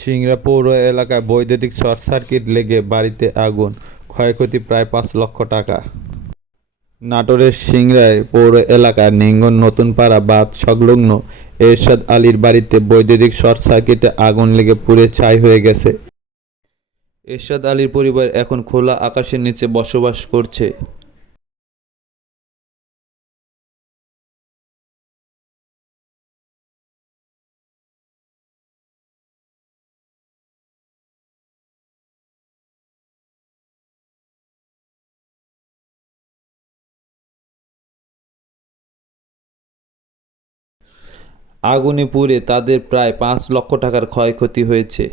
সিংড়া পৌর এলাকায় বৈদ্যুতিক শর্ট সার্কিট লেগে বাড়িতে আগুন, ক্ষয়ক্ষতি প্রায় ৫ লক্ষ টাকা। নাটোরের সিংড়ায় পৌর এলাকার নিঙ্গন নতুনপাড়া বাঁধ সংলগ্ন এরশাদ আলীর বাড়িতে বৈদ্যুতিক শর্ট সার্কিটে আগুন লেগে পুড়ে ছাই হয়ে গেছে। এরশাদ আলীর পরিবার এখন খোলা আকাশের নিচে বসবাস করছে। আগুনে পুড়ে তাদের প্রায় ৫ লক্ষ টাকার ক্ষয়ক্ষতি হয়েছে।